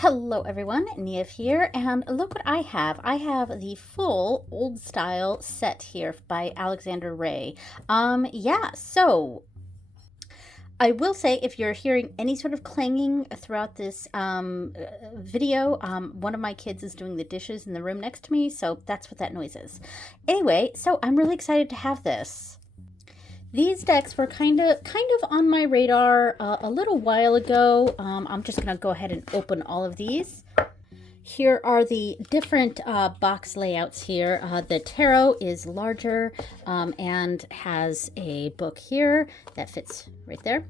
Hello everyone, Neve here, and look what I have. I have the full old style set here by Alexander Ray. So I will say if you're hearing any sort of clanging throughout this video, one of my kids is doing the dishes in the room next to me, so that's what that noise is. Anyway, so I'm really excited to have this. These decks were kind of on my radar a little while ago. I'm just going to go ahead and open all of these. Here are the different box layouts here. The tarot is larger and has a book here that fits right there.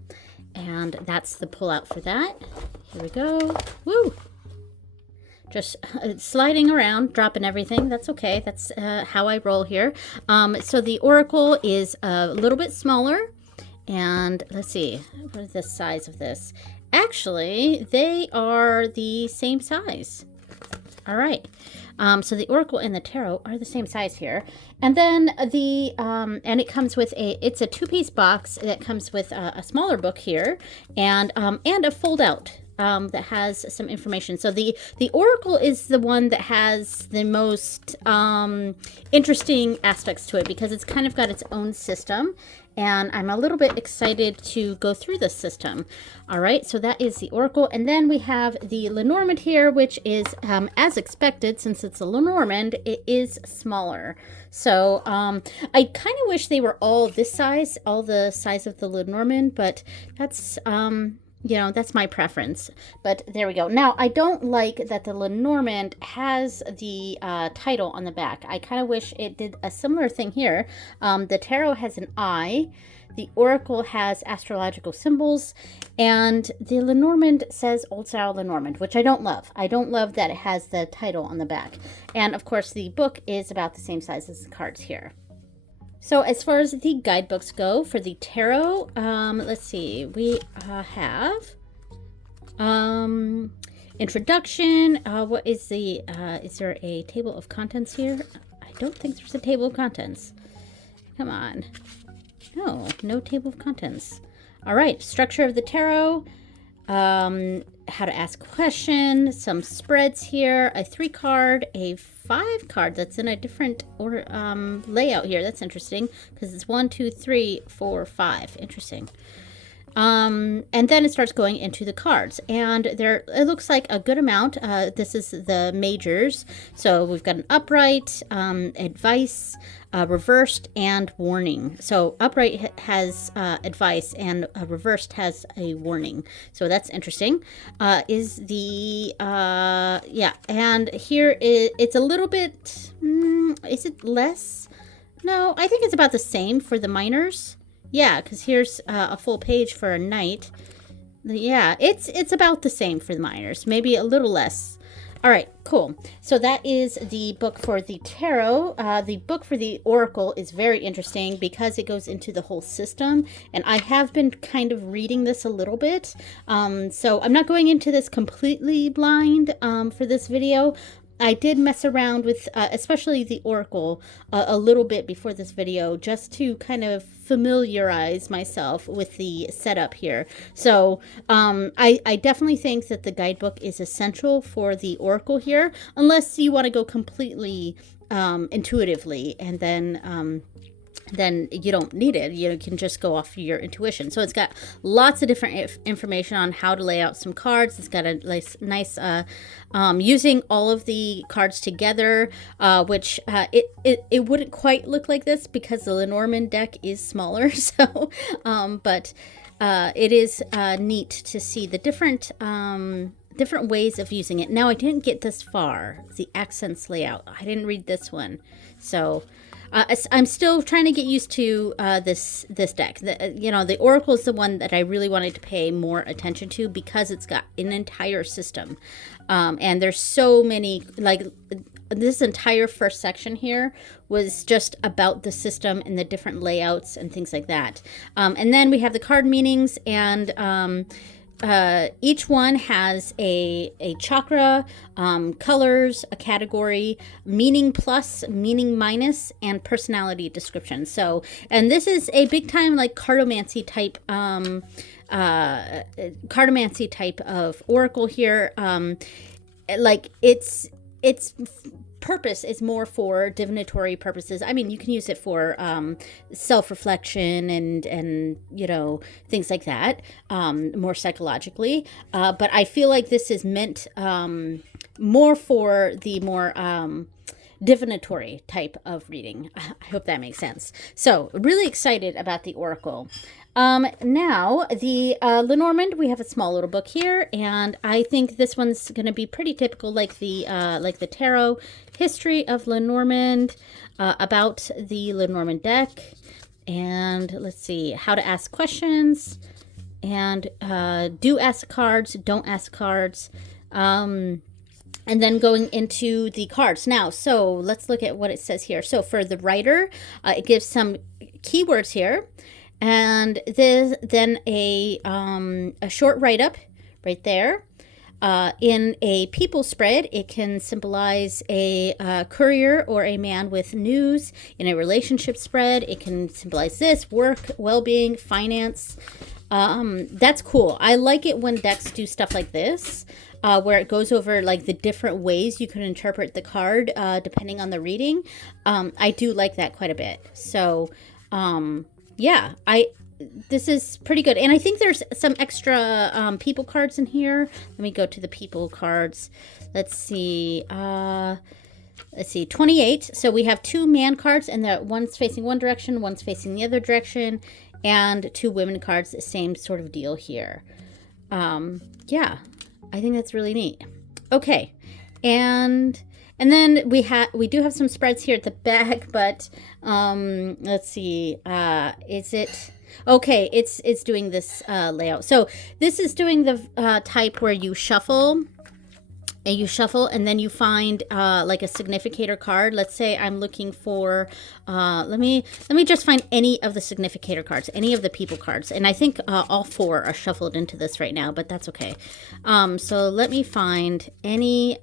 And that's the pullout for that. Here we go. Woo! Just sliding around, dropping everything. That's okay. That's how I roll here. So the Oracle is a little bit smaller. And let's see, what is the size of this? Actually, they are the same size. All right. So the Oracle and the Tarot are the same size here. And then and it comes with it's a two-piece box that comes with a smaller book here and a fold-out. That has some information. So the Oracle is the one that has the most interesting aspects to it because it's kind of got its own system, and I'm a little bit excited to go through this system. All right, so that is the Oracle, and then we have the Lenormand here, which is as expected, since it's a Lenormand, it is smaller. So I kind of wish they were all this size, all the size of the Lenormand, but that's that's my preference. But there we go. Now, I don't like that the Lenormand has the title on the back. I kind of wish it did a similar thing here. The Tarot has an eye. The Oracle has astrological symbols. And the Lenormand says Old Style Lenormand, which I don't love. I don't love that it has the title on the back. And, of course, the book is about the same size as the cards here. So as far as the guidebooks go for the tarot, let's see, we have introduction. What is is there a table of contents here? I don't think there's a table of contents. Come on. No table of contents. All right, structure of the tarot. How to ask a question, some spreads here, a 3-card, a 5-card that's in a different order layout here. That's interesting because it's 1, 2, 3, 4, 5. Interesting. And then it starts going into the cards, and it looks like a good amount. This is the majors. So we've got an upright, advice, reversed, and warning. So upright has advice, and reversed has a warning. So that's interesting. Is the and here it's a little bit. Is it less? No, I think it's about the same for the minors. Yeah, because here's a full page for a knight. Yeah, it's about the same for the minors, maybe a little less. All right, cool. So that is the book for the tarot. The book for the Oracle is very interesting because it goes into the whole system, and I have been kind of reading this a little bit. So I'm not going into this completely blind for this video. I did mess around with, especially the Oracle, a little bit before this video, just to kind of familiarize myself with the setup here. So I definitely think that the guidebook is essential for the Oracle here, unless you want to go completely intuitively, and then you don't need it. You can just go off your intuition. So it's got lots of different information on how to lay out some cards. It's got a nice using all of the cards together, which it wouldn't quite look like this because the Lenormand deck is smaller. So, but it is neat to see the different ways of using it. Now, I didn't get this far, the accents layout. I didn't read this one. So I'm still trying to get used to this deck. The Oracle is the one that I really wanted to pay more attention to because it's got an entire system. And there's so many, like this entire first section here was just about the system and the different layouts and things like that. And then we have the card meanings, and each one has a chakra, colors, a category, meaning plus, meaning minus, and personality description. So, and this is a big time like cartomancy type cartomancy type of oracle here. Like its purpose is more for divinatory purposes. I mean, you can use it for self-reflection and you know, things like that, more psychologically. But I feel like this is meant more for the more divinatory type of reading. I hope that makes sense. So really excited about the oracle. Now the Lenormand, we have a small little book here, and I think this one's going to be pretty typical, like the tarot. History of Lenormand, about the Lenormand deck, and let's see, how to ask questions, and do ask cards, don't ask cards, and then going into the cards. Now, so let's look at what it says here. So for the writer, it gives some keywords here. And then a short write-up right there. In a people spread, it can symbolize a courier or a man with news. In a relationship spread, it can symbolize this: work, well-being, finance. That's cool. I like it when decks do stuff like this, where it goes over like the different ways you can interpret the card depending on the reading. I do like that quite a bit. So yeah, this is pretty good. And I think there's some extra people cards in here. Let me go to the people cards. Let's see. 28. So we have 2 man cards, and one's facing one direction, one's facing the other direction, and 2 women cards, the same sort of deal here. Yeah, I think that's really neat. Okay, and then we do have some spreads here at the back, but let's see. Is it okay? It's doing this layout. So this is doing the type where you shuffle. And then you find like a significator card. Let's say I'm looking for let me just find any of the significator cards, any of the people cards, and I think all 4 are shuffled into this right now, but that's okay. So let me find any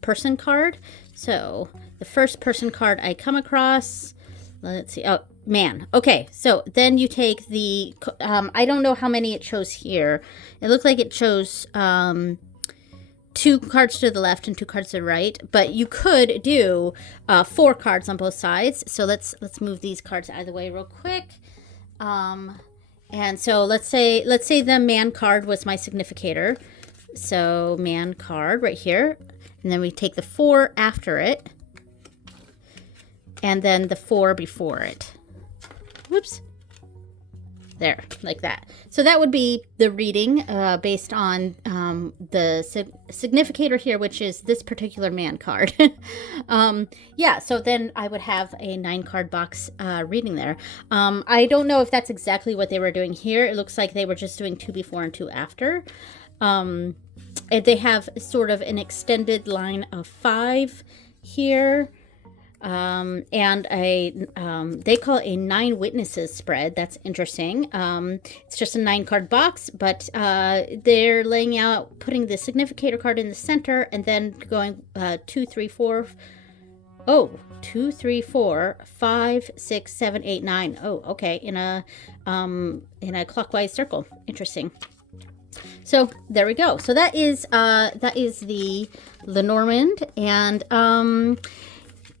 person card. So the first person card I come across, let's see. Oh, man. Okay, so then you take the I don't know how many it shows here. It looked like it shows 2 cards to the left and 2 cards to the right, but you could do 4 cards on both sides. So let's move these cards out of the way real quick. And so let's say the man card was my significator. So man card right here, and then we take the 4 after it, and then the 4 before it. Whoops. There, like that. So that would be the reading based on the significator here, which is this particular man card. Yeah, so then I would have a 9-card box reading there. I don't know if that's exactly what they were doing here. It looks like they were just doing 2 before and 2 after. And they have sort of an extended line of 5 here. And they call it a 9 witnesses spread. That's interesting. It's just a 9-card box, but they're laying out, putting the significator card in the center, and then going 2, 3, 4. Oh, 2, 3, 4, 5, 6, 7, 8, 9. Oh, okay. In a clockwise circle. Interesting. So there we go. So that is the Lenormand, and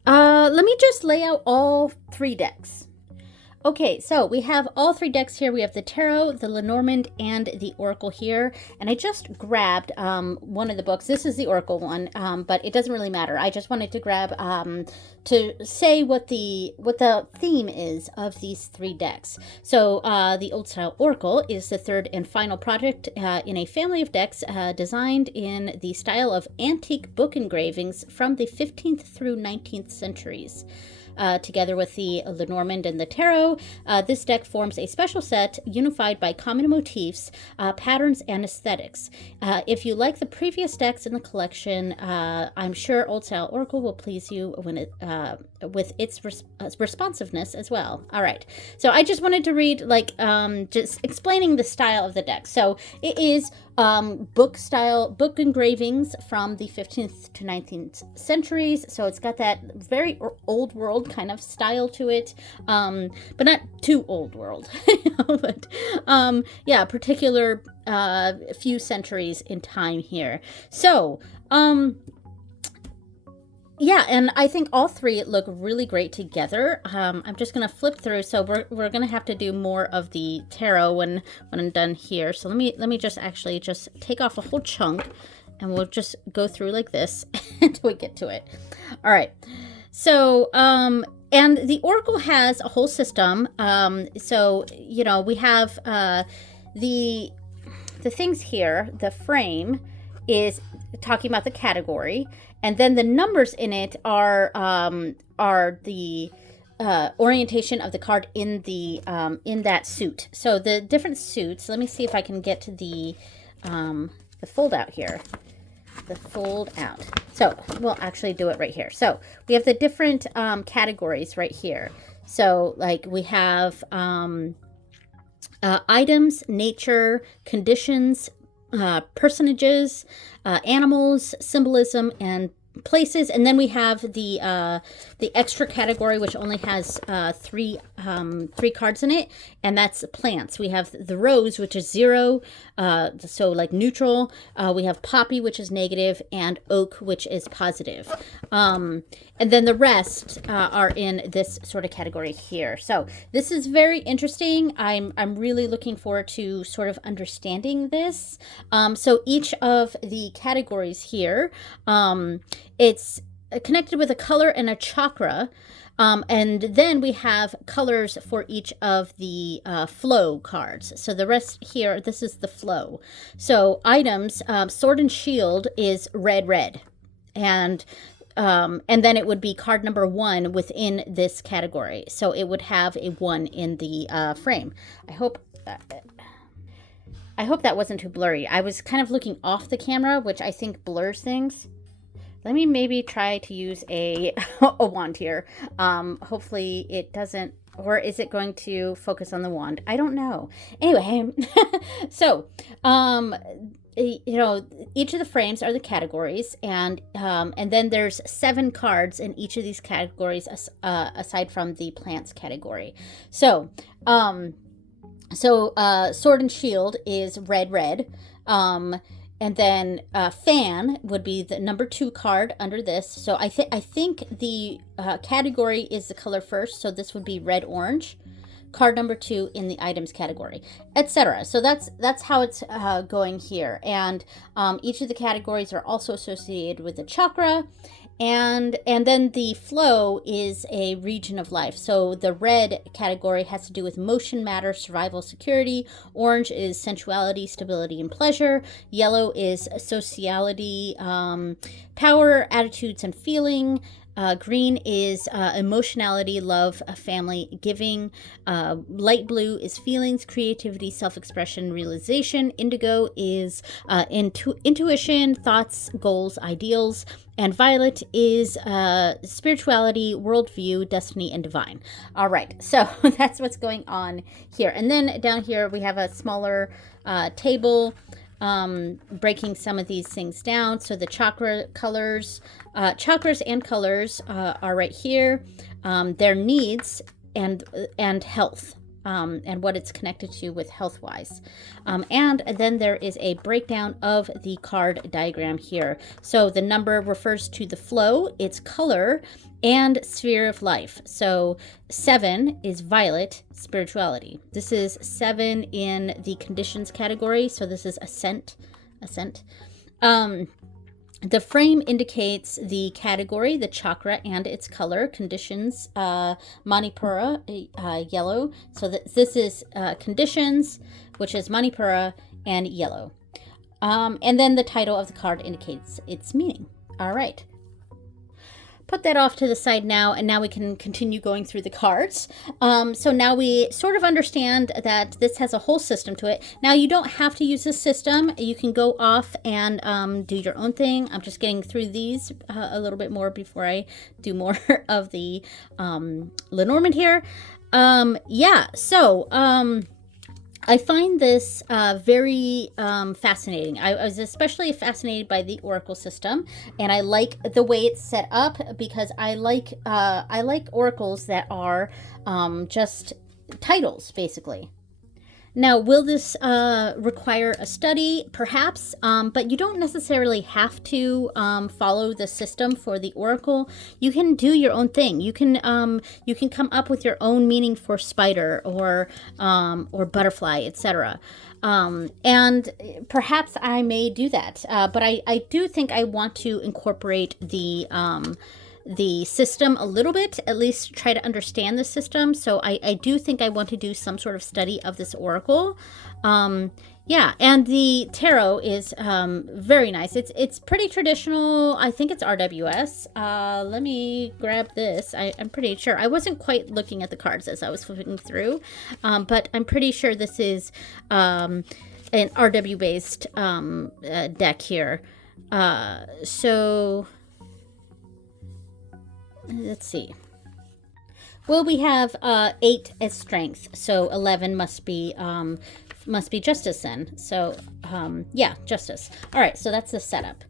let me just lay out all 3 decks. Okay, so we have all 3 decks here. We have the Tarot, the Lenormand, and the Oracle here. And I just grabbed one of the books. This is the Oracle one, but it doesn't really matter. I just wanted to grab to say what the theme is of these 3 decks. So the Old Style Oracle is the 3rd and final project in a family of decks designed in the style of antique book engravings from the 15th through 19th centuries. Together with the Lenormand and the Tarot, this deck forms a special set unified by common motifs, patterns, and aesthetics. If you like the previous decks in the collection, I'm sure Old Style Oracle will please you when with its responsiveness as well. All right, so I just wanted to read just explaining the style of the deck. So it is book engravings from the 15th to 19th centuries. So it's got that very old world kind of style to it, but not too old world, but yeah, particular few centuries in time here. So yeah, and I think all three look really great together. I'm just gonna flip through, so we're gonna have to do more of the tarot when I'm done here. So let me just actually just take off a whole chunk, and we'll just go through like this until we get to it. All right. So and the Oracle has a whole system. So you know, we have the things here. The frame is talking about the category, and then the numbers in it are the orientation of the card in that suit. So the different suits. Let me see if I can get to the fold out here. The fold out. So we'll actually do it right here. So we have the different categories right here. So like we have items, nature, conditions, personages, animals, symbolism, and places. And then we have the extra category, which only has three cards in it, and that's plants. We have the rose, which is 0, so like neutral. We have poppy, which is negative, and oak, which is positive. And then the rest are in this sort of category here. So this is very interesting. I'm really looking forward to sort of understanding this. So each of the categories here, it's connected with a color and a chakra. And then we have colors for each of the flow cards. So the rest here, this is the flow. So items, sword and shield is red. And then it would be card number 1 within this category. So it would have a 1 in the frame. I hope that wasn't too blurry. I was kind of looking off the camera, which I think blurs things. Let me maybe try to use a wand here. Hopefully it doesn't, or is it going to focus on the wand? I don't know. Anyway, so, you know, each of the frames are the categories, and then there's 7 cards in each of these categories, aside from the plants category. So, sword and shield is red. And then fan would be the number 2 card under this. So I think the category is the color first. So this would be red-orange. Card number 2 in the items category, etc. So that's how it's going here. And each of the categories are also associated with a chakra. And then the flow is a region of life. So the red category has to do with motion, matter, survival, security. Orange is sensuality, stability, and pleasure. Yellow is sociality, power, attitudes, and feeling. Green is emotionality, love, family, giving. Light blue is feelings, creativity, self-expression, realization. Indigo is intuition, thoughts, goals, ideals. And violet is spirituality, worldview, destiny, and divine. All right, so that's what's going on here. And then down here we have a smaller table breaking some of these things down. So the chakras and colors are right here. Their needs and health. And what it's connected to with health-wise. And then there is a breakdown of the card diagram here. So the number refers to the flow, its color, and sphere of life. So 7 is violet, spirituality. This is 7 in the conditions category. So this is ascent. The frame indicates the category, the chakra, and its color. Conditions, Manipura, yellow. So this is conditions, which is Manipura, and yellow. And then the title of the card indicates its meaning. All right. Put that off to the side now, and now we can continue going through the cards. So now we sort of understand that this has a whole system to it. Now you don't have to use this system. You can go off and do your own thing. I'm just getting through these a little bit more before I do more of the Lenormand here. Yeah, so I find this very fascinating. I was especially fascinated by the Oracle system, and I like the way it's set up because I like oracles that are just titles, basically. Now, will this require a study? Perhaps, but you don't necessarily have to follow the system for the oracle. You can do your own thing. You can come up with your own meaning for spider or butterfly, etc. And perhaps I may do that, but I do think I want to incorporate the system a little bit, at least try to understand the system. So I do think I want to do some sort of study of this oracle. Yeah, and the tarot is very nice. It's pretty traditional. I think it's RWS. Let me grab this. I'm pretty sure. I wasn't quite looking at the cards as I was flipping through, but I'm pretty sure this is an RW based deck here. So let's see. Well, we have 8 as strength, so 11 must be justice then. So yeah, justice. All right, so that's the setup.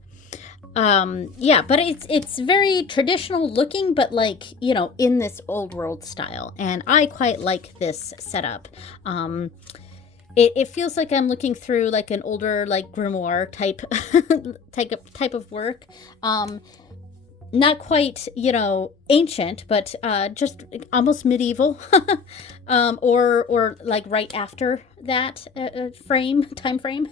Yeah, but it's very traditional looking, but like, you know, in this old world style, and I quite like this setup. It feels like I'm looking through like an older like grimoire type type of work. Not quite, you know, ancient, but just almost medieval, or like right after that time frame.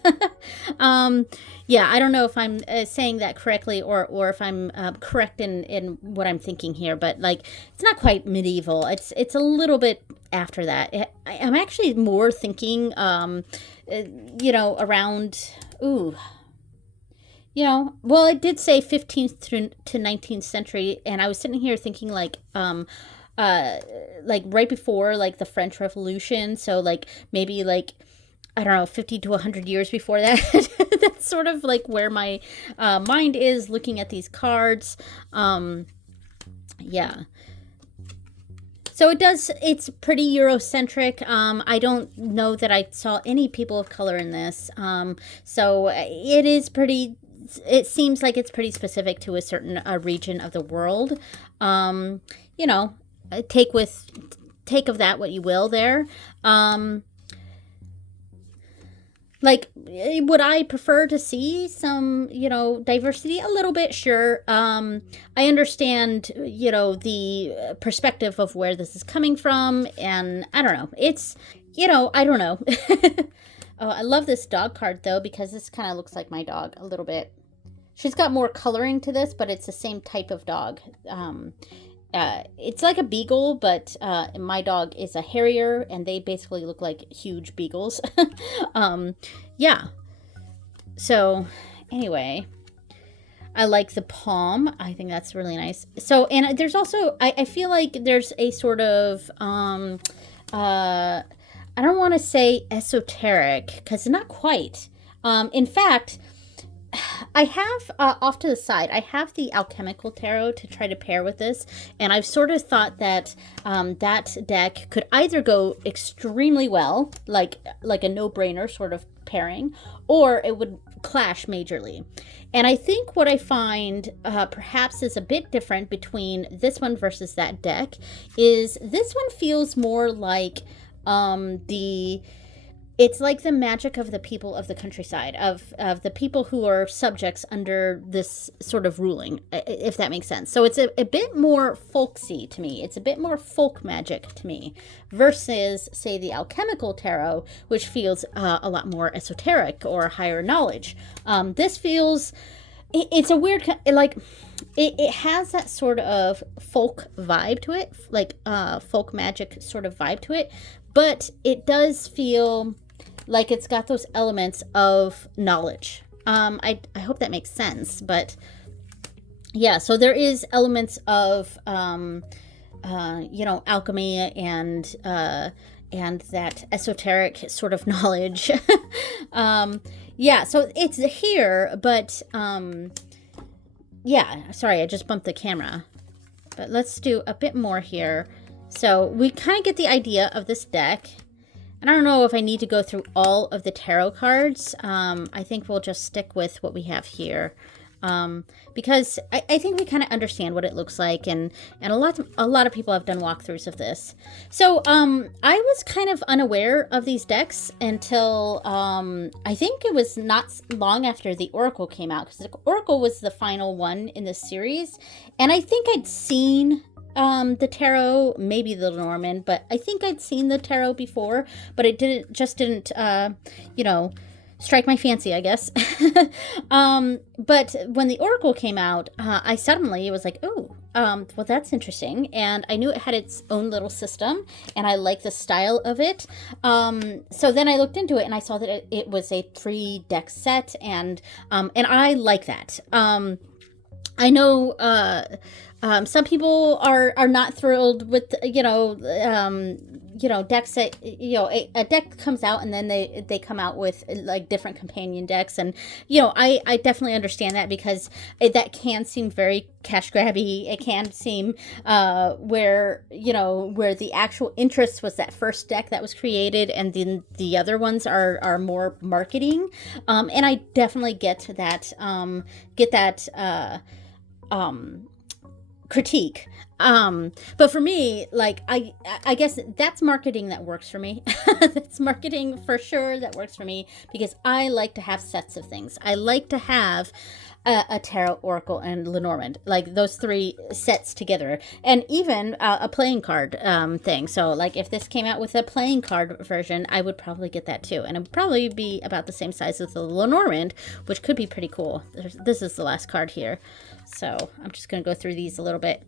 Yeah, I don't know if I'm saying that correctly or if I'm correct in what I'm thinking here, but like it's not quite medieval. It's a little bit after that. I'm actually more thinking, you know, around you know, well, it did say 15th to 19th century, and I was sitting here thinking like right before like the French Revolution, so like maybe like I don't know, 50 to 100 years before that. That's sort of like where my mind is looking at these cards. Yeah. So it's pretty Eurocentric. I don't know that I saw any people of color in this. So it seems like it's pretty specific to a certain region of the world. You know, take of that what you will there. Like, would I prefer to see some, you know, diversity? A little bit, sure. I understand, you know, the perspective of where this is coming from, and I don't know. It's, you know, I don't know. Oh, I love this dog card, though, because this kind of looks like my dog a little bit. She's got more coloring to this, but it's the same type of dog. It's like a beagle, but my dog is a harrier, and they basically look like huge beagles. Yeah. So, anyway, I like the palm. I think that's really nice. So, and there's also, I feel like there's a sort of, I don't want to say esoteric, because not quite. In fact, I have, off to the side, I have the Alchemical Tarot to try to pair with this, and I've sort of thought that that deck could either go extremely well, like a no-brainer sort of pairing, or it would clash majorly. And I think what I find perhaps is a bit different between this one versus that deck is this one feels more like it's like the magic of the people of the countryside, of the people who are subjects under this sort of ruling, if that makes sense. So it's a bit more folksy to me. It's a bit more folk magic to me versus, say, the Alchemical Tarot, which feels a lot more esoteric or higher knowledge. This feels... It's a weird, like, it has that sort of folk vibe to it, like folk magic sort of vibe to it, but it does feel like it's got those elements of knowledge. I hope that makes sense, but yeah, so there is elements of, you know, alchemy and that esoteric sort of knowledge. Yeah, so it's here, but yeah, sorry, I just bumped the camera. But let's do a bit more here. So we kind of get the idea of this deck. I don't know if I need to go through all of the tarot cards. I think we'll just stick with what we have here. Because I think we kind of understand what it looks like, and a lot of people have done walkthroughs of this. So I was kind of unaware of these decks until I think it was not long after the Oracle came out, because the Oracle was the final one in this series, and I think I'd seen the tarot, maybe the Lenormand, but I think I'd seen the tarot before, but it didn't you know, strike my fancy, I guess. But when the Oracle came out, I suddenly was like, oh, well, that's interesting. And I knew it had its own little system, and I liked the style of it. So then I looked into it, and I saw that it was a 3-deck set, and I like that. I know some people are not thrilled with, decks that, a deck comes out and then they come out with like different companion decks. And, I definitely understand that, because that can seem very cash grabby. It can seem where the actual interest was that first deck that was created, and then the other ones are more marketing. And I definitely get that, critique. But for me, like, I guess that's marketing that works for me. That's marketing for sure that works for me, because I like to have sets of things. I like to have a tarot, oracle, and Lenormand, like those 3 sets together, and even a playing card thing. So like if this came out with a playing card version, I would probably get that too, and it would probably be about the same size as the Lenormand, which could be pretty cool. This is the last card here, so I'm just gonna go through these a little bit.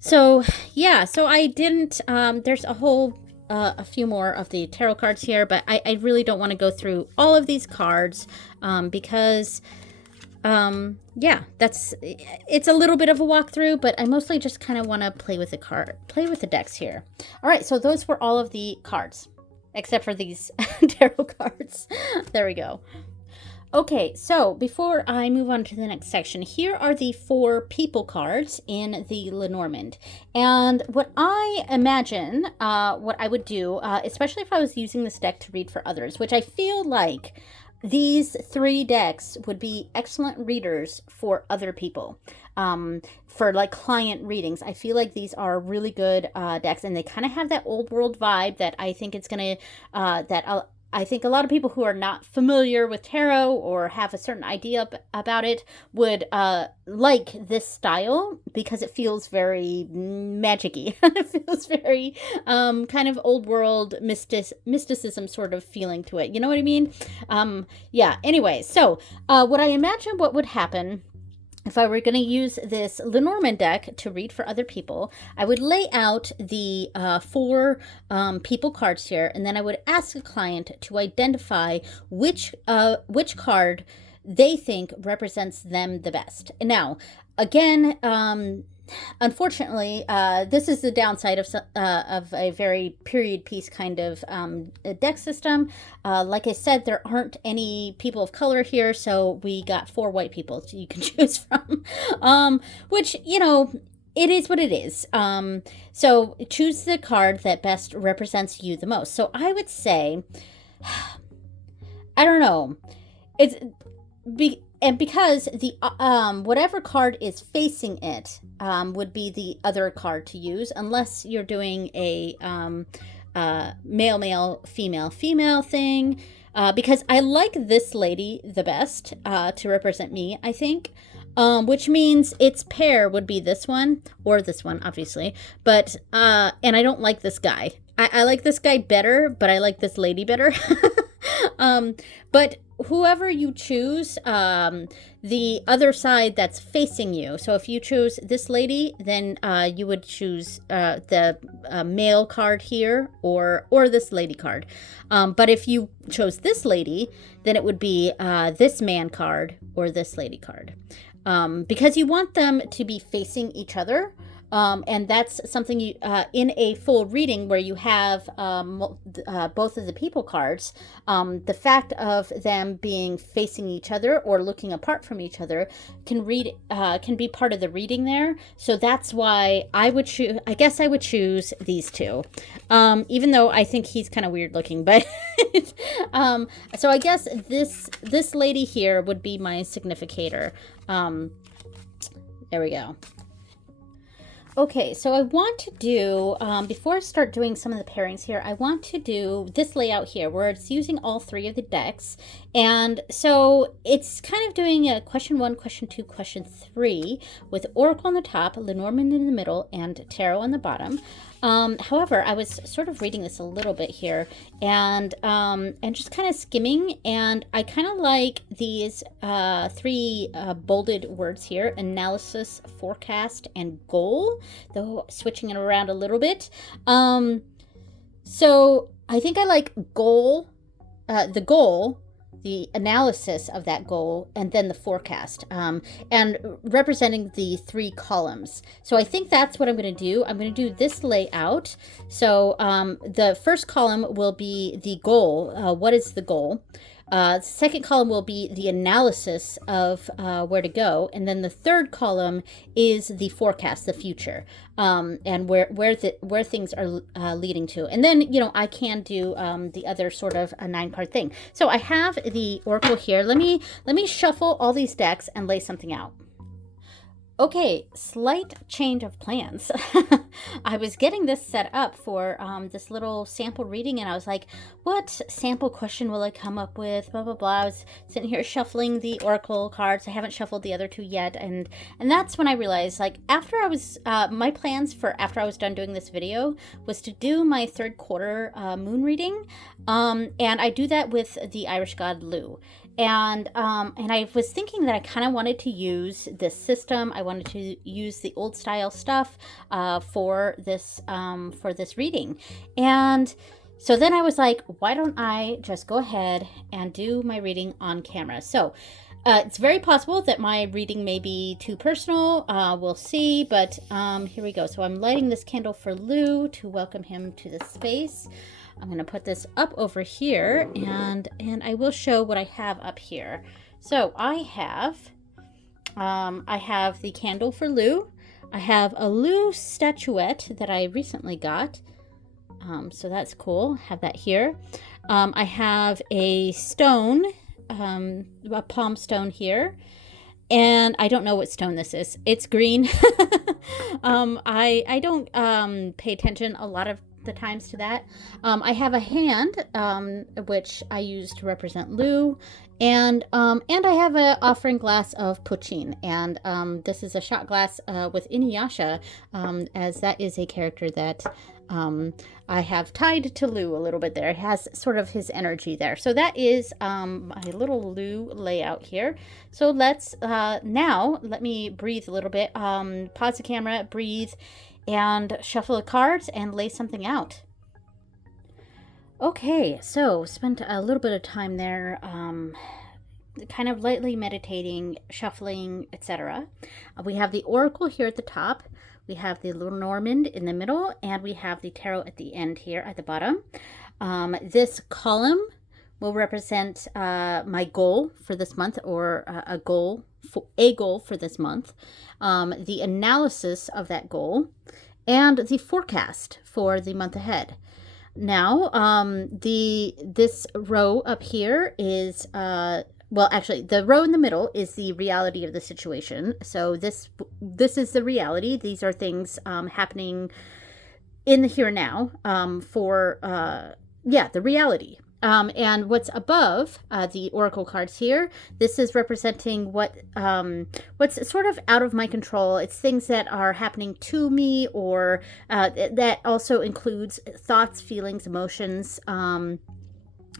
So yeah, so I didn't there's a few more of the tarot cards here, but I really don't want to go through all of these cards, because yeah, it's a little bit of a walkthrough, but I mostly just kind of want to play with the decks here. All right, so those were all of the cards, except for these tarot cards. There we go. Okay, so before I move on to the next section, here are the 4 people cards in the Lenormand. And what I imagine, what I would do, especially if I was using this deck to read for others, which I feel like these 3 decks would be excellent readers for other people. For like client readings, I feel like these are really good decks, and they kind of have that old world vibe that I think it's gonna I think a lot of people who are not familiar with tarot or have a certain idea about it would like this style, because it feels very magic-y. It feels very kind of old world mysticism sort of feeling to it. You know what I mean? Yeah, anyway, so what I imagine what would happen if I were going to use this Lenormand deck to read for other people, I would lay out the 4 people cards here, and then I would ask a client to identify which card they think represents them the best. Now, again, unfortunately, this is the downside of a very period piece kind of deck system. Like I said, there aren't any people of color here, so we got 4 white people you can choose from, which, it is what it is. So choose the card that best represents you the most. So I would say, I don't know, because the whatever card is facing it would be the other card to use, unless you're doing a male female thing, because I like this lady the best to represent me, I think, which means its pair would be this one or this one, obviously, but and I don't like this guy. I like this guy better, but I like this lady better. But whoever you choose, the other side that's facing you. So if you choose this lady, then you would choose the male card here, or this lady card. But if you chose this lady, then it would be this man card or this lady card. Because you want them to be facing each other. And that's something you, in a full reading where you have both of the people cards, the fact of them being facing each other or looking apart from each other can be part of the reading there. So that's why I would choose, I guess I would choose these two, even though I think he's kind of weird looking, but so I guess this lady here would be my significator. There we go. Okay, so I want to do, before I start doing some of the pairings here, I want to do this layout here where it's using all three of the decks. And so it's kind of doing a question 1, question 2, question 3 with Oracle on the top, Lenormand in the middle, and Tarot on the bottom. However, I was sort of reading this a little bit here and just kind of skimming, and I kind of like these 3 bolded words here: analysis, forecast, and goal, though switching it around a little bit. So I think I like goal, the goal, the analysis of that goal, and then the forecast, and representing the 3 columns. So I think that's what I'm going to do. I'm going to do this layout. So the first column will be the goal. What is the goal? Second column will be the analysis of where to go, and then the third column is the forecast, the future, and where things are leading to. And then, you know, I can do the other sort of a 9-card thing. So I have the Oracle here. Let me shuffle all these decks and lay something out. Okay, slight change of plans. I was getting this set up for this little sample reading, and I was like, what sample question will I come up with? Blah, blah, blah. I was sitting here shuffling the Oracle cards. I haven't shuffled the other 2 yet. And that's when I realized, like, after I was, my plans for after I was done doing this video was to do my 3rd quarter moon reading. And I do that with the Irish god Lu. And I was thinking that I kind of wanted to use this system. I wanted to use the old style stuff for this reading. And so then I was like, why don't I just go ahead and do my reading on camera? So it's very possible that my reading may be too personal. We'll see, but here we go. So I'm lighting this candle for Lou to welcome him to the space. I'm going to put this up over here, and I will show what I have up here. So I have the candle for Lou. I have a Lou statuette that I recently got. So that's cool. Have that here. I have a stone, a palm stone here. And I don't know what stone this is. It's green. I don't pay attention a lot of the times to that. I have a hand, which I use to represent Lou, and I have an offering glass of poutine, and this is a shot glass with Inuyasha, as that is a character that I have tied to Lou a little bit there. It has sort of his energy there. So that is my little Lou layout here. So let's now let me breathe a little bit. Pause the camera, breathe, and shuffle the cards and lay something out. Okay, so spent a little bit of time there, kind of lightly meditating, shuffling, etc. We have the Oracle here at the top. We have the Lenormand in the middle, and we have the Tarot at the end here at the bottom. This column will represent my goal for this month, or a goal for this month, the analysis of that goal, and the forecast for the month ahead. Now, this row up here is well, actually, the row in the middle is the reality of the situation. So this is the reality. These are things happening in the here and now for the reality. And what's above the Oracle cards here, this is representing what's sort of out of my control. It's things that are happening to me, or that also includes thoughts, feelings, emotions,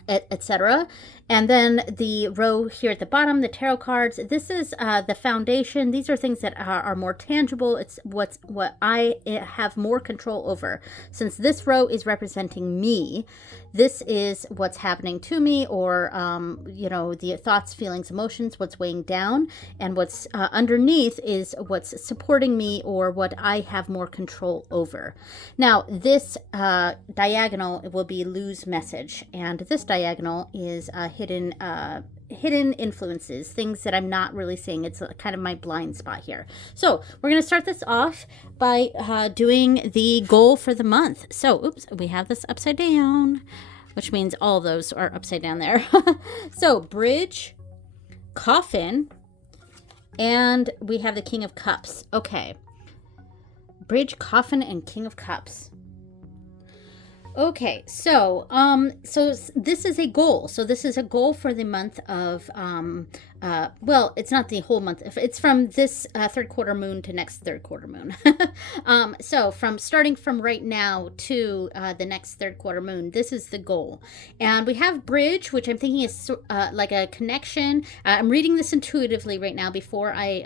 etc. And then the row here at the bottom, the tarot cards. This is the foundation. These are things that are more tangible. It's what I have more control over. Since this row is representing me, this is what's happening to me, or the thoughts, feelings, emotions, what's weighing down, and what's underneath is what's supporting me, or what I have more control over. Now, this diagonal will be lose message, and this diagonal is hidden influences, things that I'm not really seeing. It's kind of my blind spot here. So we're going to start this off by doing the goal for the month. So, oops, we have this upside down, which means all of those are upside down there. So bridge, coffin, and we have the King of Cups. Okay. Bridge, coffin, and King of Cups. Okay, so this is a goal. So this is a goal for the month of well, it's not the whole month. It's from this third quarter moon to next third quarter moon. So starting from right now to the next third quarter moon, this is the goal. And we have bridge, which I'm thinking is like a connection. I'm reading this intuitively right now before I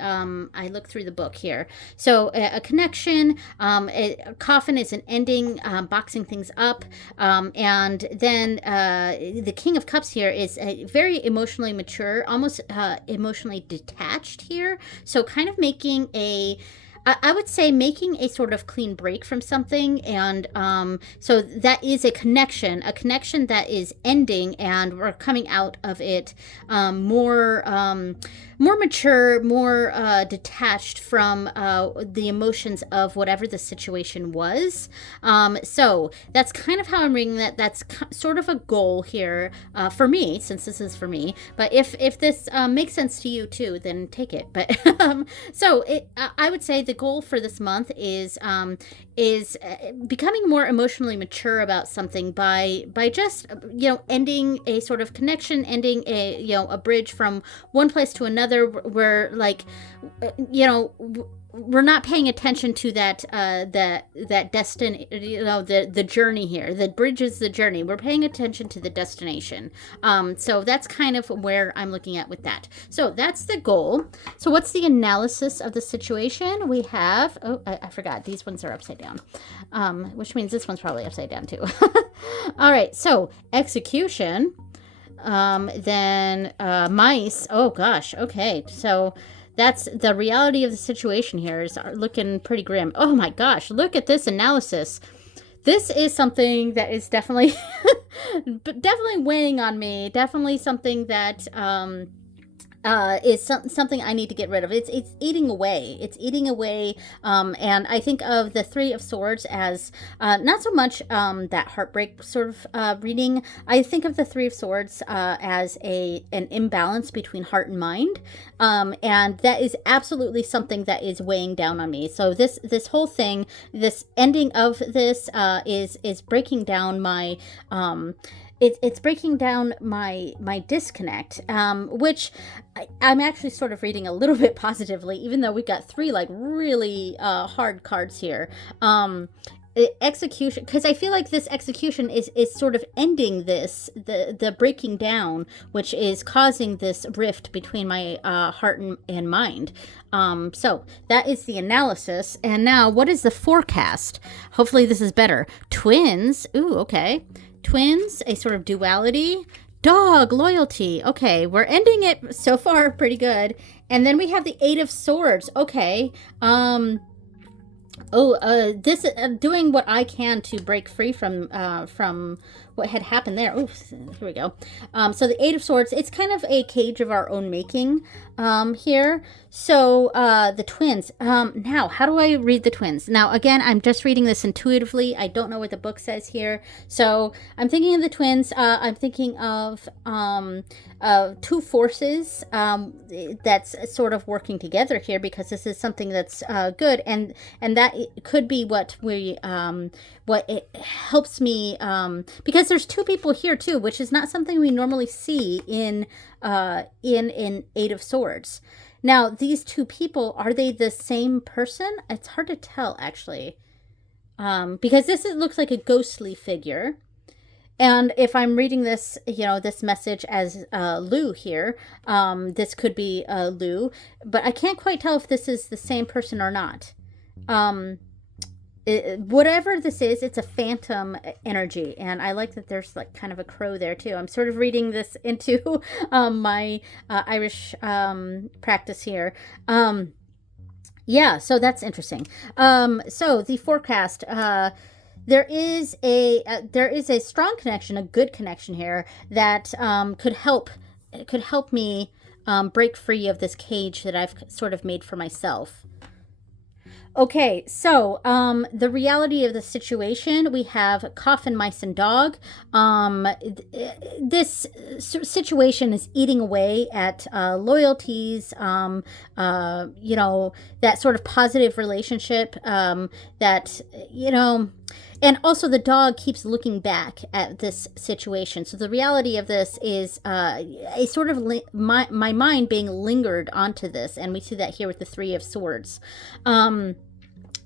look through the book here. So a connection. A coffin is an ending, boxing things up. And then the King of Cups here is very emotionally mature, almost emotionally detached here. So kind of making I would say making a sort of clean break from something. And so that is a connection that is ending, and we're coming out of it more mature, more detached from the emotions of whatever the situation was. So that's kind of how I'm reading that. That's sort of a goal here for me, since this is for me. But if this makes sense to you too, then take it. But so I would say the goal for this month is becoming more emotionally mature about something by just ending a sort of connection, ending a bridge from one place to another, where we're not paying attention to that destiny, the journey here. The bridge is the journey. We're paying attention to the destination. So that's kind of where I'm looking at with that. So that's the goal. So what's the analysis of the situation? We have, I forgot, these ones are upside down, which means this one's probably upside down too. All right, so execution, then mice. Oh gosh, okay, so that's the reality of the situation here is looking pretty grim. Oh my gosh, look at this analysis. This is something that is definitely weighing on me. Definitely something that is something I need to get rid of. It's eating away. It's eating away. And I think of the Three of Swords as not so much that heartbreak sort of reading. I think of the Three of Swords as an imbalance between heart and mind. And that is absolutely something that is weighing down on me. So this whole thing, this ending of this is breaking down my it's breaking down my disconnect, which I'm actually sort of reading a little bit positively, even though we've got three like really hard cards here. Execution, because I feel like this execution is sort of ending the breaking down, which is causing this rift between my heart and mind. So that is the analysis. And now what is the forecast? Hopefully this is better. Twins. Ooh, okay. Twins, a sort of duality. Dog, loyalty. Okay, we're ending it so far pretty good. And then we have the Eight of Swords. Okay. This doing what I can to break free from what had happened there. Oh, here we go. So the Eight of Swords, it's kind of a cage of our own making here. So the twins. Now, how do I read the twins? Now, again, I'm just reading this intuitively. I don't know what the book says here. So I'm thinking of the twins. I'm thinking of two forces that's sort of working together here, because this is something that's good, and that could be what it helps me, because there's two people here too, which is not something we normally see in Eight of Swords. Now, these two people, are they the same person? It's hard to tell, actually, because it looks like a ghostly figure. And if I'm reading this, this message as Lou here, this could be Lou, but I can't quite tell if this is the same person or not. Whatever this is, it's a phantom energy, and I like that there's like kind of a crow there too. I'm sort of reading this into my Irish practice here. Yeah, so that's interesting. So the forecast, there is a strong connection, a good connection here that could help me break free of this cage that I've sort of made for myself. Okay, so the reality of the situation, we have coffin, mice, and dog. This situation is eating away at loyalties, that sort of positive relationship that, and also the dog keeps looking back at this situation. So the reality of this is a sort of my mind being lingered onto this. And we see that here with the Three of Swords.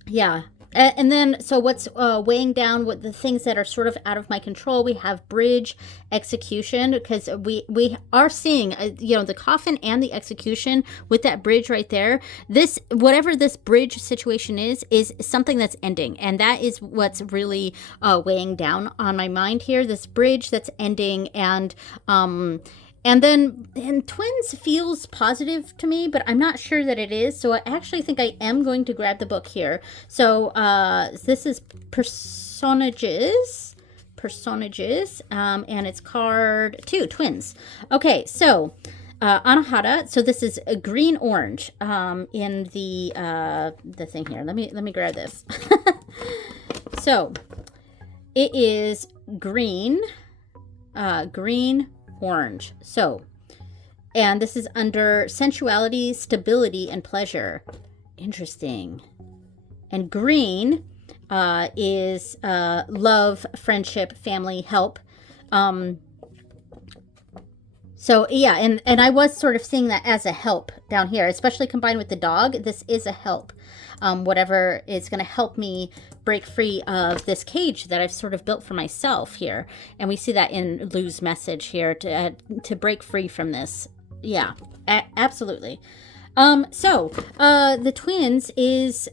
Yeah. And then, so what's weighing down with the things that are sort of out of my control? We have bridge, execution, because we are seeing, the coffin and the execution with that bridge right there. This, whatever this bridge situation is something that's ending. And that is what's really weighing down on my mind here. This bridge that's ending, and twins feels positive to me, but I'm not sure that it is. So I actually think I am going to grab the book here. So this is personages, and it's card 2, twins. Okay, so Anahata. So this is a green orange in the thing here. Let me grab this. So it is green, orange. So, and this is under sensuality, stability, and pleasure. Interesting. And green is love, friendship, family, help. So yeah, and I was sort of seeing that as a help down here, especially combined with the dog. This is a help. Whatever is going to help me break free of this cage that I've sort of built for myself here. And we see that in Lou's message here to break free from this. Yeah, absolutely. So the twins is,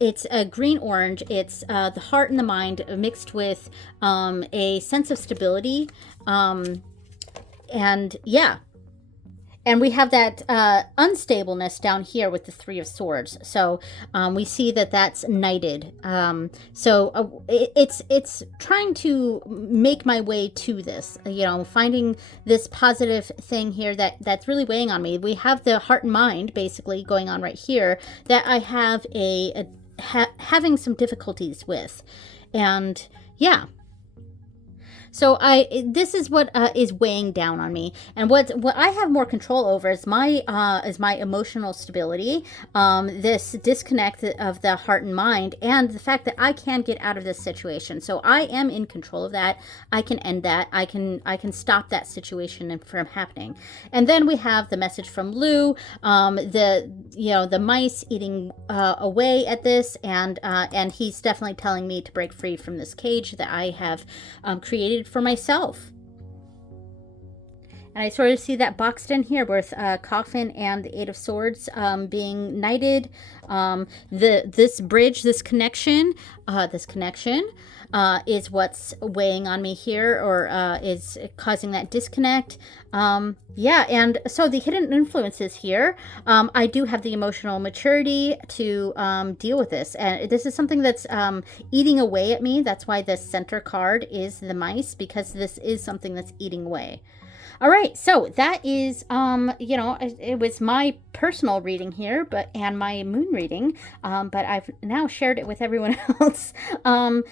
it's a green orange. It's the heart and the mind mixed with a sense of stability. And yeah. And we have that unstableness down here with the Three of Swords. So we see that that's knighted. It's trying to make my way to this, finding this positive thing here that's really weighing on me. We have the heart and mind basically going on right here that I have having some difficulties with. And yeah. So this is what is weighing down on me, and what I have more control over is my emotional stability, this disconnect of the heart and mind, and the fact that I can get out of this situation. So I am in control of that. I can end that. I can stop that situation from happening. And then we have the message from Lou, the mice eating away at this, and he's definitely telling me to break free from this cage that I have created for myself. And I sort of see that boxed in here with coffin and the Eight of Swords being knighted. This bridge, this connection is what's weighing on me here, or is causing that disconnect. Yeah, and so the hidden influences here, I do have the emotional maturity to deal with this. And this is something that's eating away at me. That's why the center card is the mice, because this is something that's eating away. All right, so that is, it was my personal reading here, and my moon reading, but I've now shared it with everyone else. I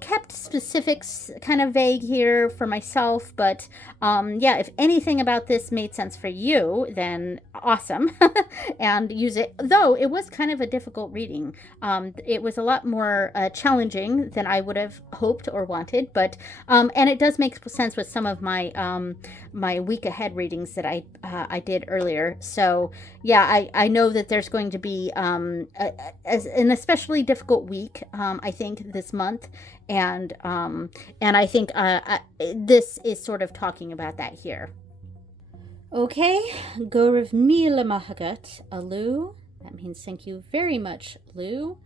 kept specifics kind of vague here for myself, but yeah, if anything about this made sense for you, then awesome, and use it. Though it was kind of a difficult reading. It was a lot more challenging than I would have hoped or wanted, but and it does make sense with some of my my week ahead readings that I did earlier. So yeah, I know that there's going to be an especially difficult week, I think, this month. And I think this is sort of talking about that here. Okay, Gorev Mila Mahagat, Alu. That means thank you very much, Lou.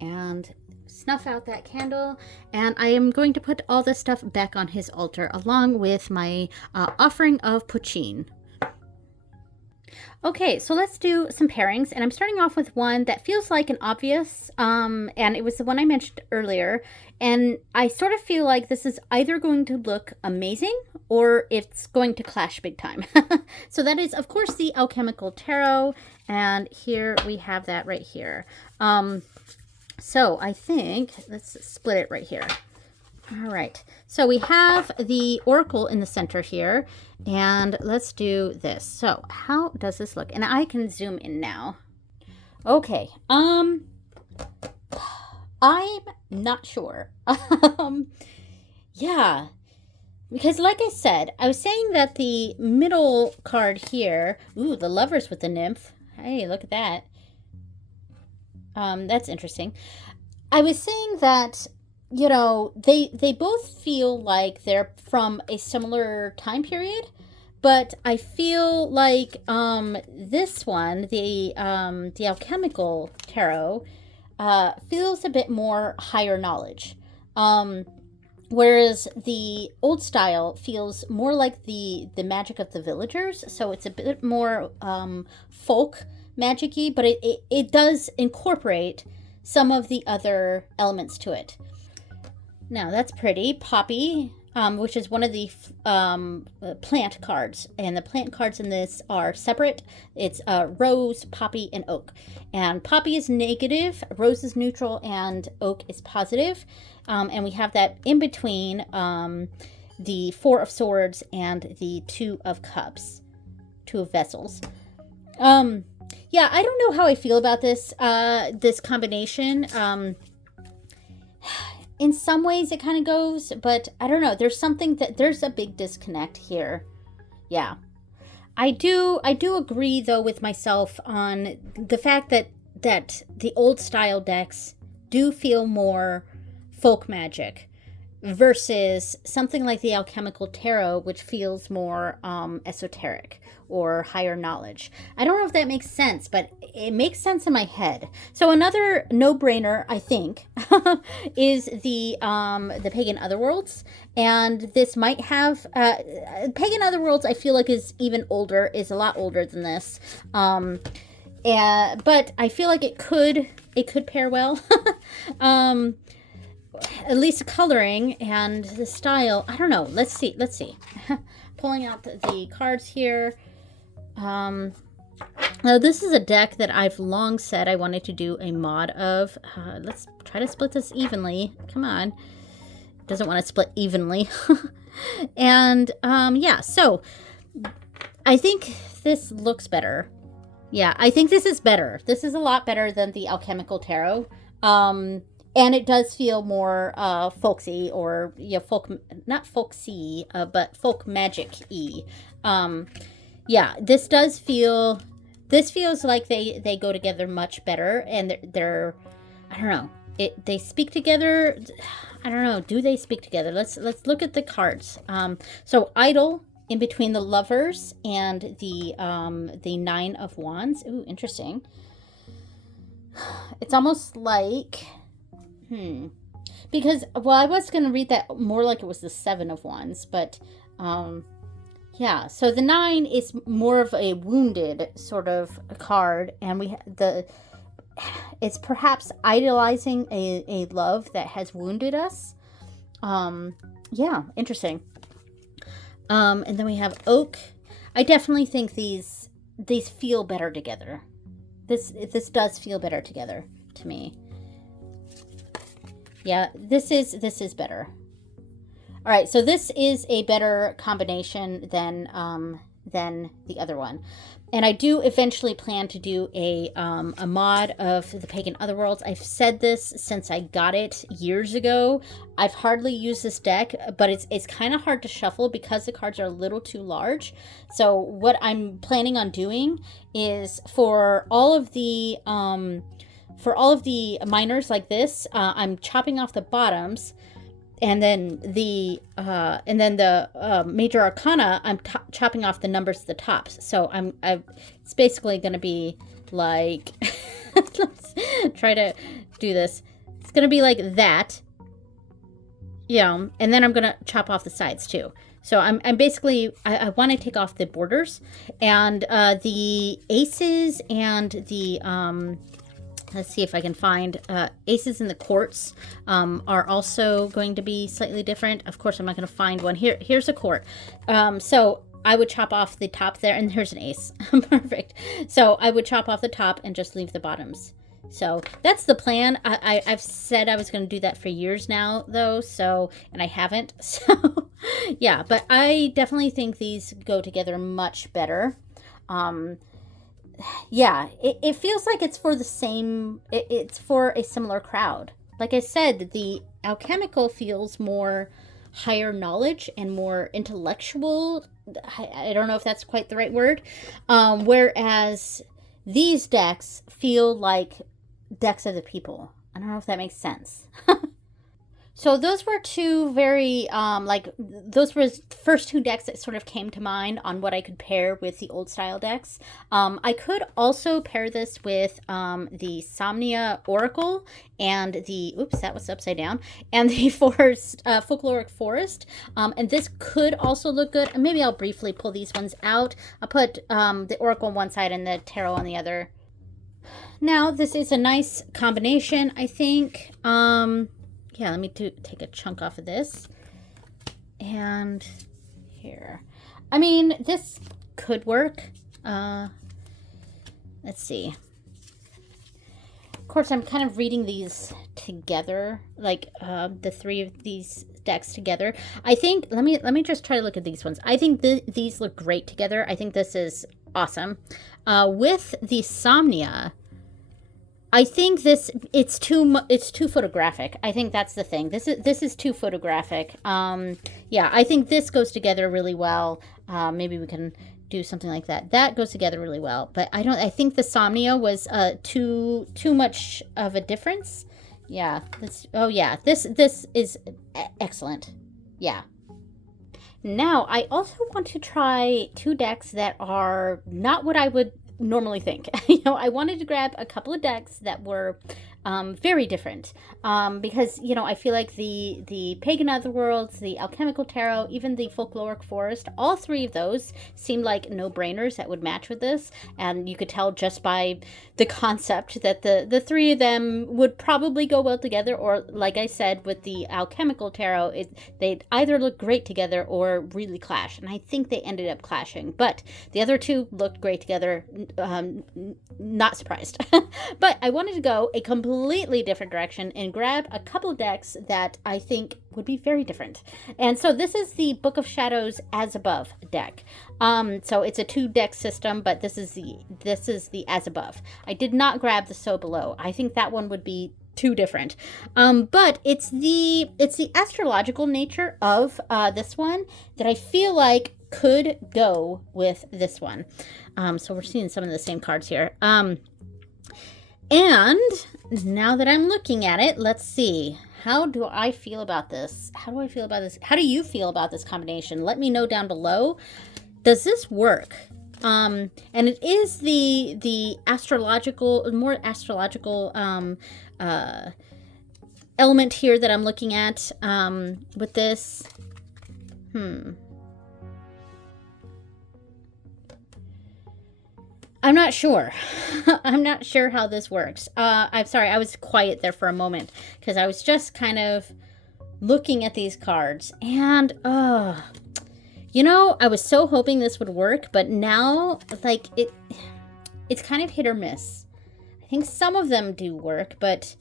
And snuff out that candle. And I am going to put all this stuff back on his altar along with my offering of poutine. Okay, so let's do some pairings, and I'm starting off with one that feels like an obvious, and it was the one I mentioned earlier, and I sort of feel like this is either going to look amazing or it's going to clash big time. So that is, of course, the Alchemical Tarot, and here we have that right here. So I think, let's split it right here. All right, so we have the Oracle in the center here, and let's do this. So how does this look? And I can zoom in now. Okay, I'm not sure. Yeah, because like I said, I was saying that the middle card here, ooh, the Lovers with the Nymph. Hey, look at that. That's interesting. I was saying that, you know, they both feel like they're from a similar time period, but I feel like this one, the Alchemical Tarot, feels a bit more higher knowledge, whereas the old style feels more like the magic of the villagers. So it's a bit more folk magic-y, but it does incorporate some of the other elements to it. Now that's pretty. Poppy, which is one of the plant cards. And the plant cards in this are separate. It's rose, poppy, and oak. And poppy is negative, rose is neutral, and oak is positive. And we have that in between the Four of Swords and the Two of Cups. Two of Vessels. Yeah, I don't know how I feel about this this combination. In some ways it kind of goes, but I don't know. There's a big disconnect here. Yeah. I do agree though with myself on the fact that the old style decks do feel more folk magic versus something like the Alchemical Tarot, which feels more esoteric or higher knowledge. I don't know if that makes sense, but it makes sense in my head. So another no-brainer, I think, is the Pagan Otherworlds, and this might have Pagan Otherworlds. I feel like is even older, is a lot older than this, but I feel like it could pair well. At least the coloring and the style. I don't know. Let's see. Pulling out the cards here. Now this is a deck that I've long said I wanted to do a mod of. Let's try to split this evenly. Come on. Doesn't want to split evenly. And yeah, so I think this looks better. Yeah, I think this is better. This is a lot better than the Alchemical Tarot. And it does feel more folksy, or not folksy, but folk magic-y. Yeah, this feels like they go together much better, and they're I don't know. They speak together. I don't know. Do they speak together? Let's look at the cards. So Idol in between the Lovers and the Nine of Wands. Ooh, interesting. It's almost like because, well, I was going to read that more like it was the Seven of Wands, but yeah, so the 9 is more of a wounded sort of card, and it's perhaps idolizing a love that has wounded us. Yeah, interesting. And then we have Oak. I definitely think these feel better together. This does feel better together to me. Yeah, this is better. All right, so this is a better combination than the other one. And I do eventually plan to do a mod of the Pagan Otherworlds. I've said this since I got it years ago. I've hardly used this deck, but it's kind of hard to shuffle because the cards are a little too large. So what I'm planning on doing is for all of the for all of the minors like this, I'm chopping off the bottoms, and then the major arcana, I'm chopping off the numbers at the tops. So it's basically going to be like, let's try to do this. It's going to be like that, and then I'm going to chop off the sides too. So I'm basically, I want to take off the borders, and the aces and the, let's see if I can find, aces and the courts are also going to be slightly different. Of course, I'm not going to find one. Here's a court. So I would chop off the top there, and here's an ace. Perfect. So I would chop off the top and just leave the bottoms. So that's the plan. I've said I was going to do that for years now, though, and I haven't. So, yeah, but I definitely think these go together much better. Yeah, it feels like it's for the same, it's for a similar crowd. Like I said, the alchemical feels more higher knowledge and more intellectual. I don't know if that's quite the right word. Whereas these decks feel like decks of the people. I don't know if that makes sense. So those were two very, those were the first two decks that sort of came to mind on what I could pair with the old style decks. I could also pair this with the Somnia Oracle and the, oops, that was upside down, and the Folkloric Forest. And this could also look good. Maybe I'll briefly pull these ones out. I'll put the Oracle on one side and the Tarot on the other. Now, this is a nice combination, I think. Yeah, let me take a chunk off of this. And here. I mean, this could work. Let's see. Of course, I'm kind of reading these together, like the three of these decks together. I think, let me just try to look at these ones. I think these look great together. I think this is awesome. With the Somnia, I think it's too photographic. I think that's the thing. This is too photographic. Yeah, I think this goes together really well. Maybe we can do something like that. That goes together really well. But I think the Somnia was too much of a difference. Yeah. This is excellent. Yeah. Now, I also want to try two decks that are not what I would normally think. I wanted to grab a couple of decks that were very different, because I feel like the Pagan Otherworlds, the Alchemical Tarot, even the Folkloric Forest, all three of those seemed like no-brainers that would match with this, and you could tell just by the concept that the three of them would probably go well together, or like I said with the Alchemical Tarot, they'd either look great together or really clash, and I think they ended up clashing, but the other two looked great together. Not surprised. But I wanted to go a completely different direction and grab a couple of decks that I think would be very different. And so this is the Book of Shadows As Above deck. So it's a 2-deck system, but this is the As Above. I did not grab the So Below. I think that one would be too different. But it's the astrological nature of this one that I feel like could go with this one. So we're seeing some of the same cards here. And now that I'm looking at it, let's see. How do I feel about this? How do I feel about this? How do you feel about this combination? Let me know down below. Does this work? And it is the astrological, more astrological element here that I'm looking at with this. I'm not sure. I'm not sure how this works. I'm sorry, I was quiet there for a moment because I was just kind of looking at these cards. And, I was so hoping this would work, but now, like, it's kind of hit or miss. I think some of them do work, but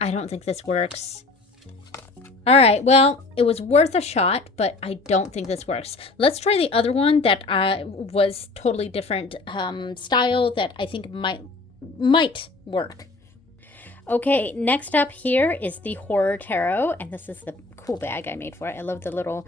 I don't think this works. All right, well, it was worth a shot, but I don't think this works. Let's try the other one that was totally different style that I think might work. Okay, next up here is the Horror Tarot, and this is the cool bag I made for it. I love the little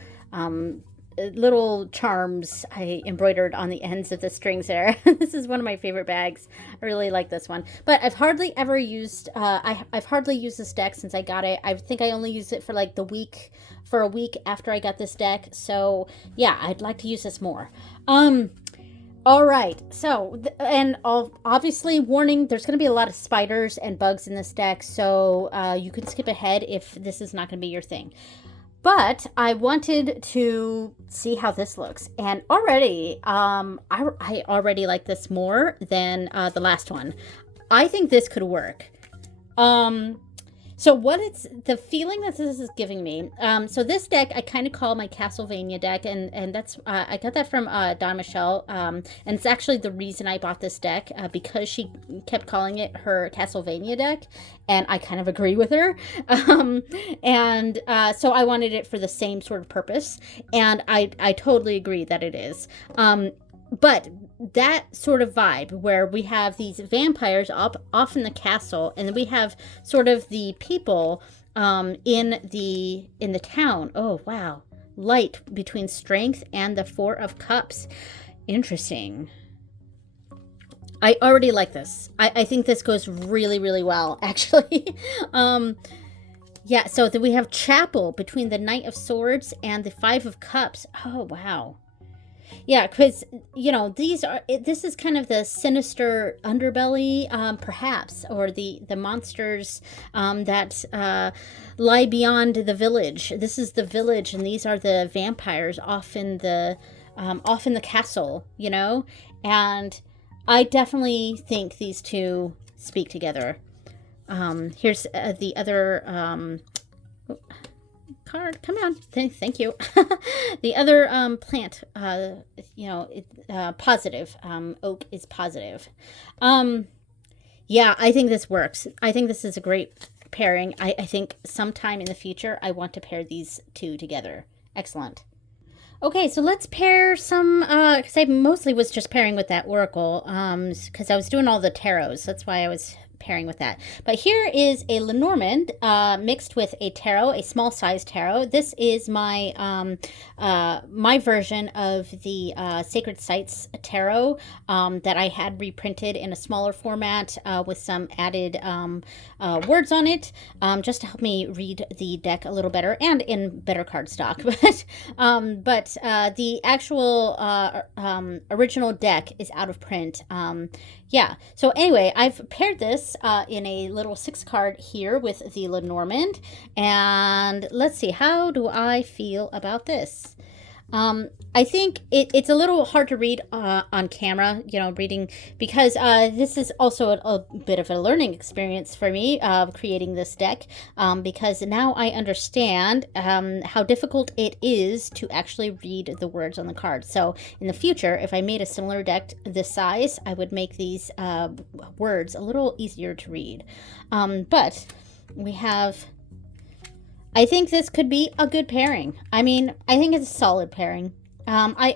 little charms I embroidered on the ends of the strings there. This is one of my favorite bags. I really like this one. But I've hardly ever used, I've hardly used this deck since I got it. I think I only used it for like a week after I got this deck. So yeah, I'd like to use this more. All right, so, and obviously, warning, there's going to be a lot of spiders and bugs in this deck, so you can skip ahead if this is not going to be your thing. But I wanted to see how this looks, and already, I already like this more than the last one. I think this could work. So what it's, the feeling that this is giving me, so this deck I kind of call my Castlevania deck, and that's, I got that from Don Michelle, and it's actually the reason I bought this deck, because she kept calling it her Castlevania deck, and I kind of agree with her, so I wanted it for the same sort of purpose, and I totally agree that it is. But that sort of vibe where we have these vampires off in the castle, and then we have sort of the people in the town. Oh wow, light between strength and the Four of Cups. Interesting. I already like this. I think this goes really, really well, actually. Yeah, so then we have chapel between the Knight of Swords and the Five of Cups. Oh wow. Yeah, because, you know, this is kind of the sinister underbelly, perhaps, or the monsters that lie beyond the village. This is the village, and these are the vampires off in the castle, you know? And I definitely think these two speak together. Here's the other... card, come on, thank you. The other plant, you know, positive, oak is positive. Yeah, I think this works. I think this is a great pairing. I think sometime in the future I want to pair these two together. Excellent. Okay, so let's pair some, because I mostly was just pairing with that oracle, because I was doing all the tarots. That's why I was pairing with that. But here is a Lenormand mixed with a tarot, a small size tarot. This is my my version of the Sacred Sites tarot that I had reprinted in a smaller format with some added words on it, just to help me read the deck a little better and in better card stock. But the actual original deck is out of print. Yeah, so anyway, I've paired this in a little 6-card here with the Lenormand, and let's see, how do I feel about this? I think it's a little hard to read on camera, you know, reading, because this is also a bit of a learning experience for me creating this deck, because now I understand how difficult it is to actually read the words on the card. So in the future, if I made a similar deck this size, I would make these words a little easier to read. But we have... I think this could be a good pairing. I mean, I think it's a solid pairing. I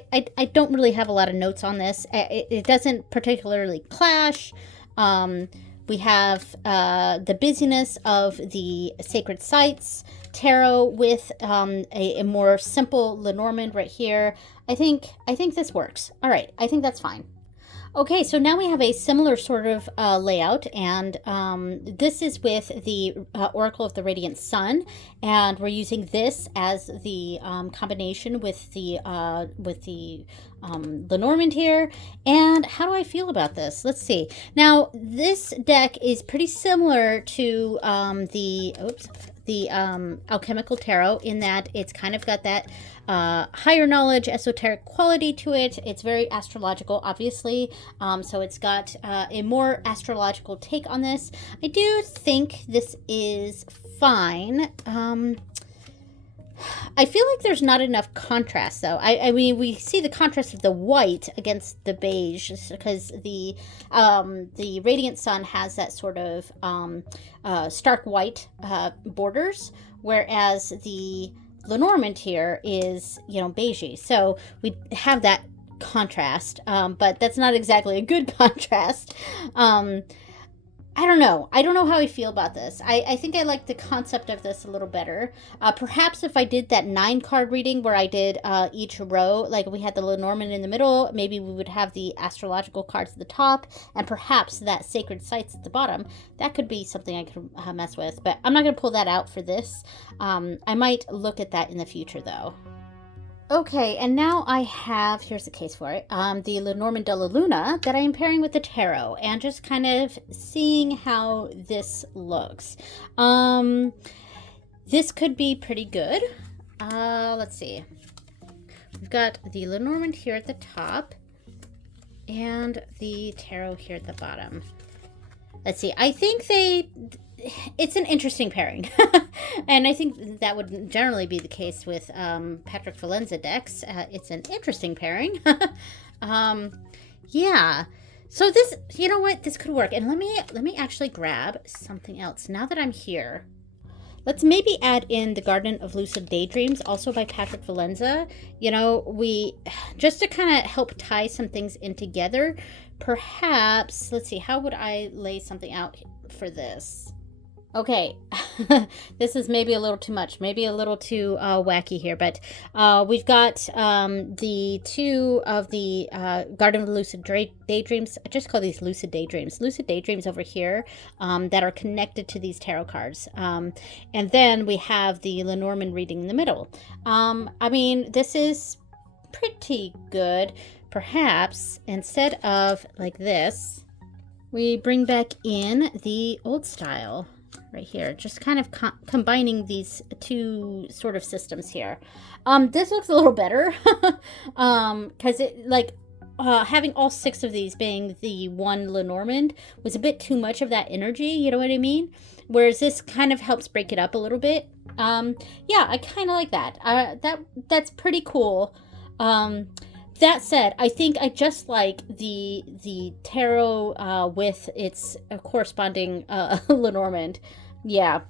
don't really have a lot of notes on this. It doesn't particularly clash. We have the busyness of the Sacred Sites tarot with a more simple Lenormand right here. I think this works. All right, I think that's fine. Okay, so now we have a similar sort of layout, and this is with the Oracle of the Radiant Sun, and we're using this as the combination with the Lenormand here. And how do I feel about this? Let's see. Now, this deck is pretty similar to the Alchemical Tarot, in that it's kind of got that higher knowledge, esoteric quality to it. It's very astrological, obviously, so it's got a more astrological take on this. I do think this is fine. I feel like there's not enough contrast, though. I mean, we see the contrast of the white against the beige, because the Radiant Sun has that sort of stark white borders, whereas the Lenormand here is, you know, beigey. So we have that contrast, but that's not exactly a good contrast. I don't know. I don't know how I feel about this. I think I like the concept of this a little better. Perhaps if I did that 9 card reading where I did each row, like we had the Lenormand in the middle, maybe we would have the astrological cards at the top, and perhaps that sacred sites at the bottom. That could be something I could mess with, but I'm not going to pull that out for this. I might look at that in the future, though. Okay, and now I have, here's the case for it, the Lenormand de la Luna that I am pairing with the tarot and just kind of seeing how this looks. This could be pretty good. Let's see. We've got the Lenormand here at the top and the tarot here at the bottom. Let's see. I think it's an interesting pairing. And I think that would generally be the case with Patrick Valenza decks. It's an interesting pairing. Yeah. So this, you know what? This could work. And let me actually grab something else. Now that I'm here, let's maybe add in The Garden of Lucid Daydreams, also by Patrick Valenza. You know, just to kind of help tie some things in together, perhaps, let's see, how would I lay something out for this? Okay, this is maybe a little too much, maybe a little too wacky here, but we've got the two of the Garden of Lucid Daydreams. I just call these Lucid Daydreams. Lucid Daydreams over here that are connected to these tarot cards. And then we have the Lenormand reading in the middle. I mean, this is pretty good. Perhaps instead of like this, we bring back in the old style. Right here, just kind of combining these two sort of systems here. This looks a little better because it like having all 6 of these being the one Lenormand was a bit too much of that energy, you know what I mean? Whereas this kind of helps break it up a little bit. Yeah, I kind of like that. That's pretty cool. That said, I think I just like the tarot with its corresponding Lenormand. Yeah.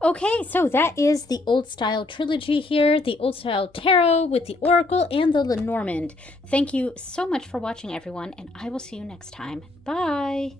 Okay, so that is the Old Style Trilogy here, the Old Style Tarot with the Oracle and the Lenormand. Thank you so much for watching, everyone, and I will see you next time. Bye!